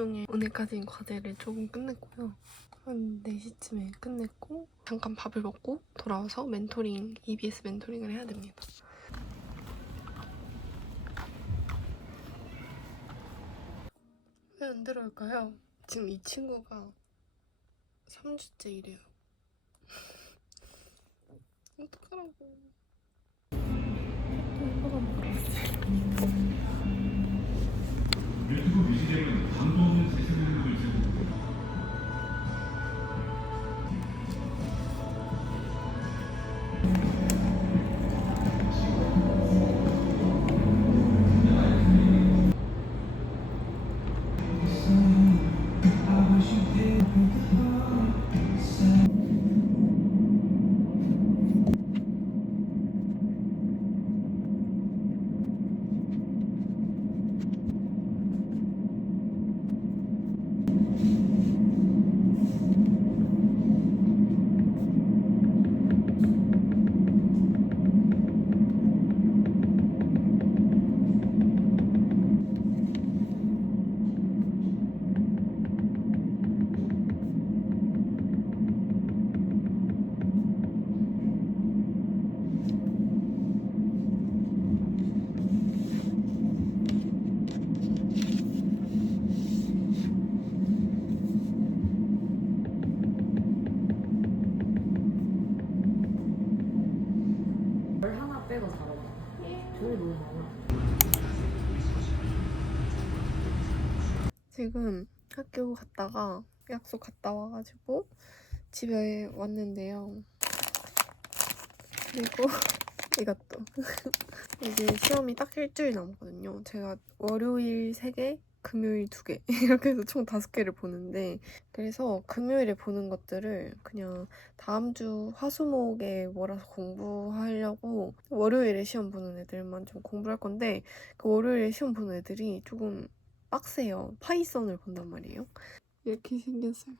종일 오늘까지는 과제를 조금 끝냈고요. 한 4시쯤에 끝냈고 잠깐 밥을 먹고 돌아와서 멘토링, EBS 멘토링을 해야 됩니다. 왜 안 들어올까요? 지금 이 친구가 3주째 이래요. 어떡하라고. 햄버거 먹으러 왔어요. 학교 갔다가 약속 갔다 와가지고 집에 왔는데요. 그리고 이것도 이제 시험이 딱 일주일 남았거든요. 제가 월요일 3개, 금요일 2개 이렇게 해서 총 5개를 보는데 그래서 금요일에 보는 것들을 그냥 다음 주 화수목에 몰아서 공부하려고 월요일에 시험 보는 애들만 좀 공부할 건데 그 월요일에 시험 보는 애들이 조금 빡세요. 파이썬을 본단 말이에요. 이렇게 생겼어요.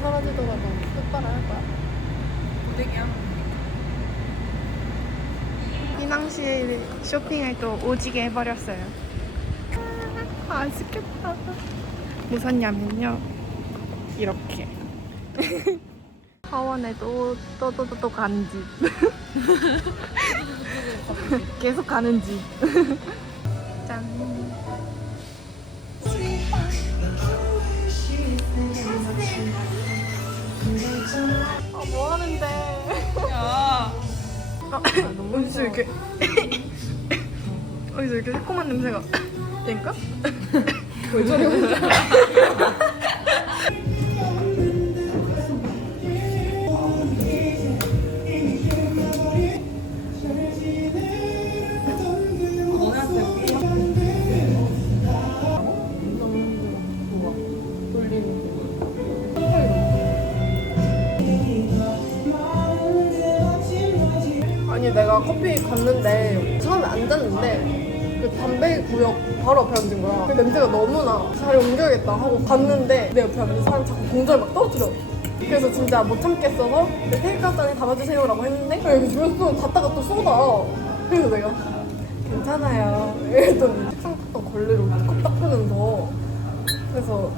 사라지더라도 똑바로 할 거야? 고데기야. 희낭시 쇼핑을 또 오지게 해버렸어요. 아, 아쉽겠다. 뭐 샀냐면요. 이렇게. 하원에도 또또또또 가는 집. 계속 가는 집. 짠. 아, 뭐 하는데? 야. 아, 어디서 이렇게 어디서 이렇게 새콤한 냄새가 땡까? 왜 저래 혼자? 갔는데 처음에 앉았는데 그 담배 구역 바로 앞에 앉은 거야 그 냄새가 너무나 잘 옮겨야겠다 하고 갔는데 내 옆에 앉은 사람 자꾸 공자를 막 떨어뜨려 그래서 진짜 못 참겠어서 내 테이크아웃 잔에 담아주세요라고 했는데 이렇게 주면서 갔다가 또 쏟아. 그래서 내가 괜찮아요. 이랬더니 책상 탔던 걸레로 컵 닦으면서 그래서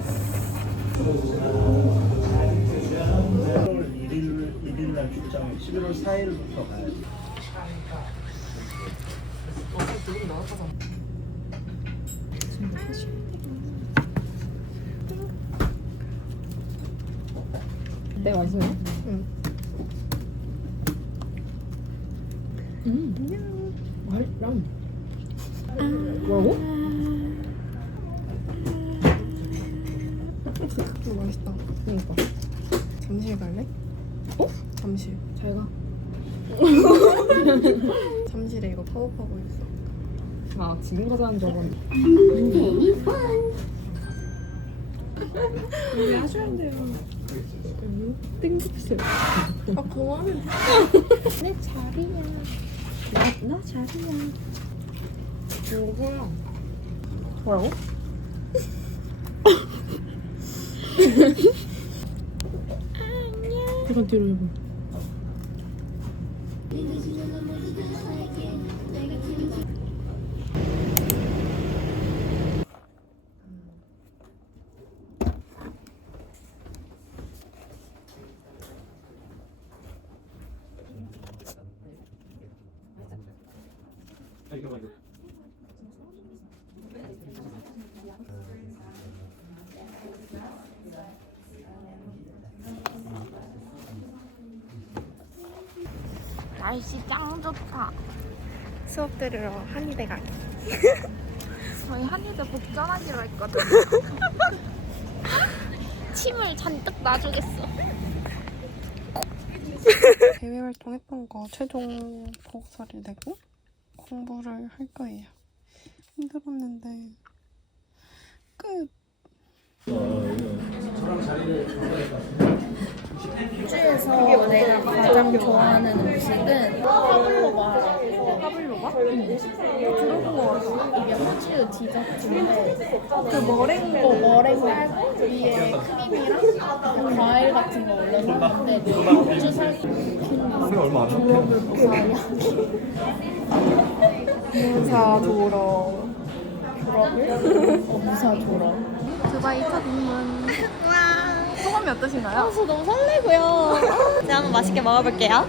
11월 1일, 1일 날 출장, 11월 4일부터 가 야지. 내 맛있네. 응. 음. 맛있다. 뭐라고? 좀 맛있다. 그니까. 잠실 갈래? 어? 잠실. 잘 가. 잠실에 이거 파업하고 있어. 아, 지금 가자는 줄 알았는데. 왜 하셔야 돼요? 땡겼어요. 아 그만해. 내 자리야. 나, 나 자리야. 뭐야? 뭐라고? 잠깐 뒤로 해봐. 수업 들으러 한의대 가기. 저희 한일대 복전하기로 했거든. 침을 잔뜩 놔주겠어. 대외 활동 했던 거 최종 보고서를 내고 공부를 할 거예요. 힘들었는데 끝. 호주에서 내가 가장 좋아하는 음식은 파블로바. 파블로바? 들어본 거 같아. 이게 호주 디저트인데 그 머랭 거 머랭 깔고 위에 크림이랑 그 과일 같은 거 올려놨는데 호주 살 졸업을 무사히 무사 돌아. 졸업을? 어, 무사 졸업. 두바이 첫 입문. 소감이 어떠신가요? 저 너무 설레고요. 제가 한번 맛있게 먹어볼게요.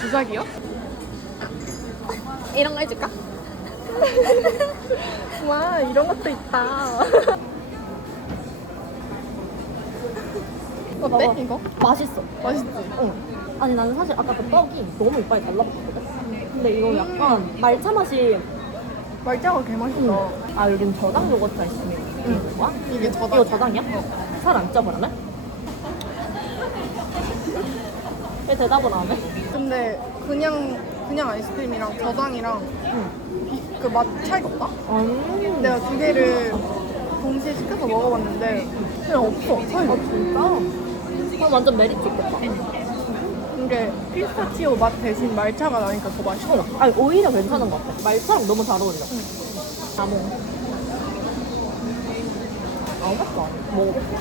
주작이요? 이런 거 해줄까? 와 이런 것도 있다. 어때 봐봐. 이거? 맛있어. 맛있지? 응. 아니 나는 사실 아까 그 떡이 너무 이빨이 달라붙었거든. 근데 이거 약간 말차 맛이 말자가 개 맛있다. 아 여긴 저당 요거트 아이스크림 있는 거야? 이게 저다. 이거 저당이야? 살 안쪄 그러면? 왜 대답을 안 해? 근데 그냥 그냥 아이스크림이랑 저당이랑 그 맛 차이가 없다. 음. 내가 두 개를 동시에 시켜서 먹어봤는데 그냥 없어 차이가. 진짜? 아, 완전 메리트 있겠다. 이게 피스타치오 맛 대신 말차가 나니까 더 맛있어. 어, 아니 오히려 괜찮은 것 같아. 말차랑 너무 잘 어울려. 아무것도 안 해. 먹어볼게.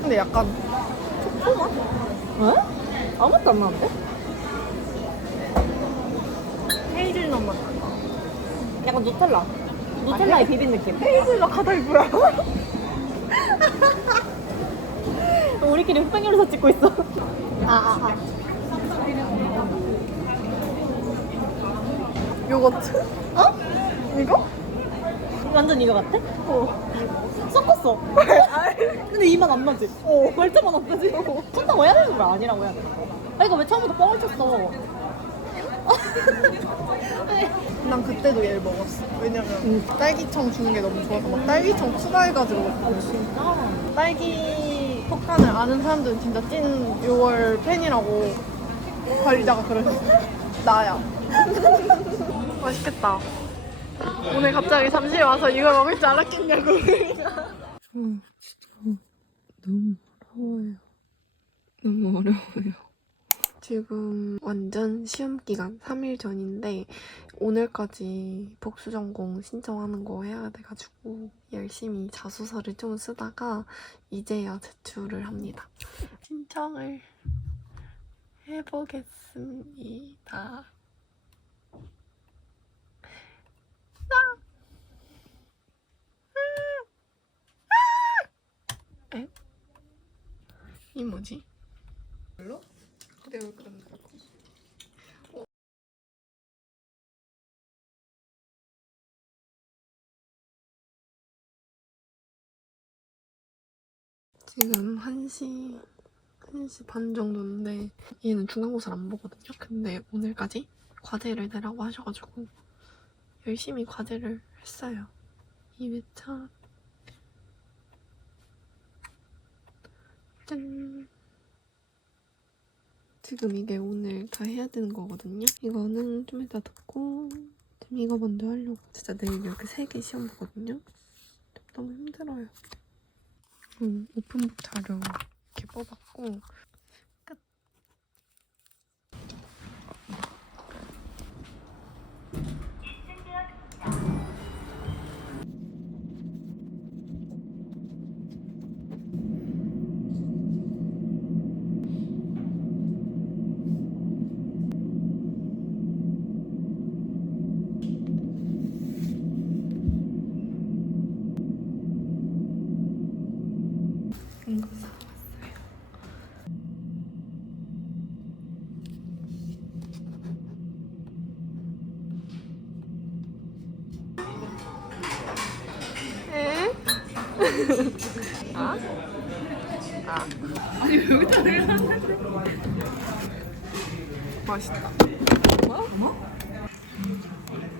근데 약간 초코맛? 왜? 아무것도 안 나는데? 헤이즐넛 맛. 약간 누텔라. 누텔라에 비빈 느낌. 헤이즐넛 가다이 뭐야? 우리끼리 흑백요리사 찍고 있어. 아, 아, 아. 요거트? 어? 이거? 완전 이거 같아? 어. 섞었어. 근데 이맛안 나지? 어. 말차만 안 나지? 쳤다고 해야 되는 거야? 아니라고 해야 되는 거야? 아, 이거 왜 처음부터 뻥을 쳤어? 난 그때도 얘를 먹었어. 왜냐면 딸기청 주는 게 너무 좋아서 막 딸기청 추가해가지고 먹거든. 진짜? 딸기 폭탄을 아는 사람들은 진짜 찐 6월 팬이라고 관리자가 그러셨어. 나야. 맛있겠다. 오늘 갑자기 잠실 와서 이걸 먹을 줄 알았겠냐고. 너무 어려워요. 너무 어려워요. 지금 완전 시험 기간 3일 전인데 오늘까지 복수 전공 신청하는 거 해야 돼가지고 열심히 자소서를 좀 쓰다가 이제야 제출을 합니다. 신청을 해보겠습니다. 에? 이 뭐지? 별로? 내 얼굴은 다르고. 지금 1시, 1시 반 정도인데 얘는 중간고사를 안 보거든요. 근데 오늘까지 과제를 내라고 하셔가지고 열심히 과제를 했어요. 2회차 짠 지금 이게 오늘 다 해야 되는 거거든요. 이거는 좀 이따 듣고 지금 이거 먼저 하려고. 진짜 내일 이렇게 세개 시험 보거든요. 너무 힘들어요. 음, 오픈북 자료 이렇게 뽑았고 맛있다. 뭐?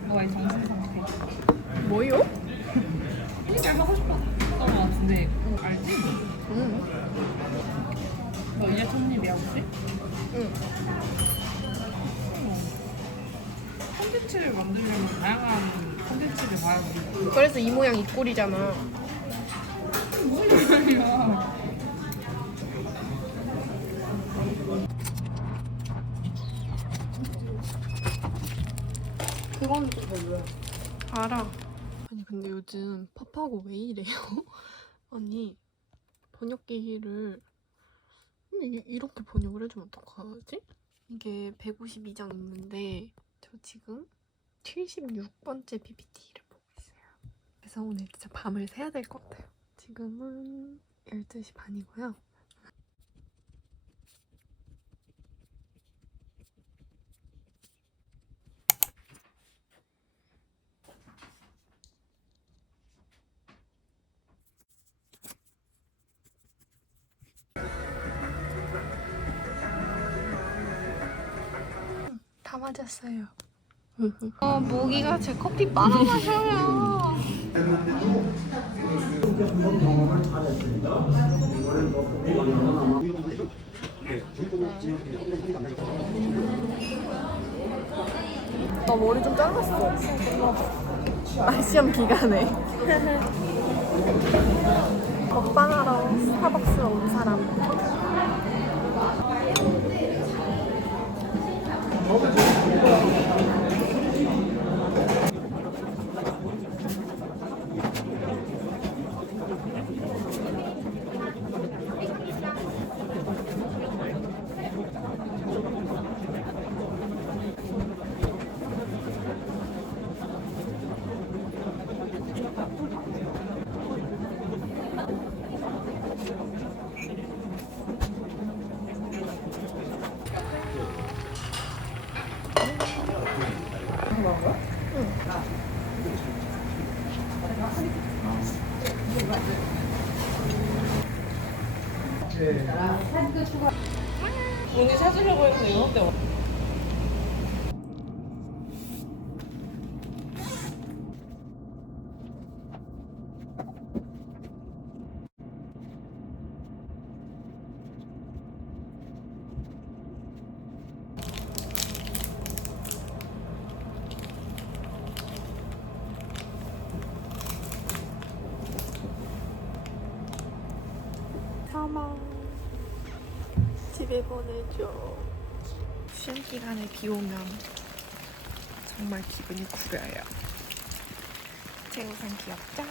너의 정신 상태. 뭐요? 잘 하고 싶었던 것 같은데 알지? 응. 너 이제 첫입이야 혹시? 응. 콘텐츠를 만들려면 다양한 콘텐츠를 봐야지. 그래서 이 모양 이 꼴이잖아. 무슨 말이야? 그건 또 별로야. 알아. 아니 근데 요즘 팝하고 왜 이래요? 아니 번역기를 이, 이렇게 번역을 해주면 어떡하지? 이게 152장 있는데 저 지금 76번째 PPT를 보고 있어요. 그래서 오늘 진짜 밤을 새야 될 것 같아요. 지금은 12시 반이고요. 다 맞았어요. 어, 모기가 제 커피 빨아마셔요. 나 머리 좀 잘랐어. 아, 시험 기간에. 먹방하러 스타벅스 온 사람. 너무 좋은 거 같아요. 집에 보내줘 시험 기간에 비 오면 정말 기분이 구려요. 제 우산 귀엽죠?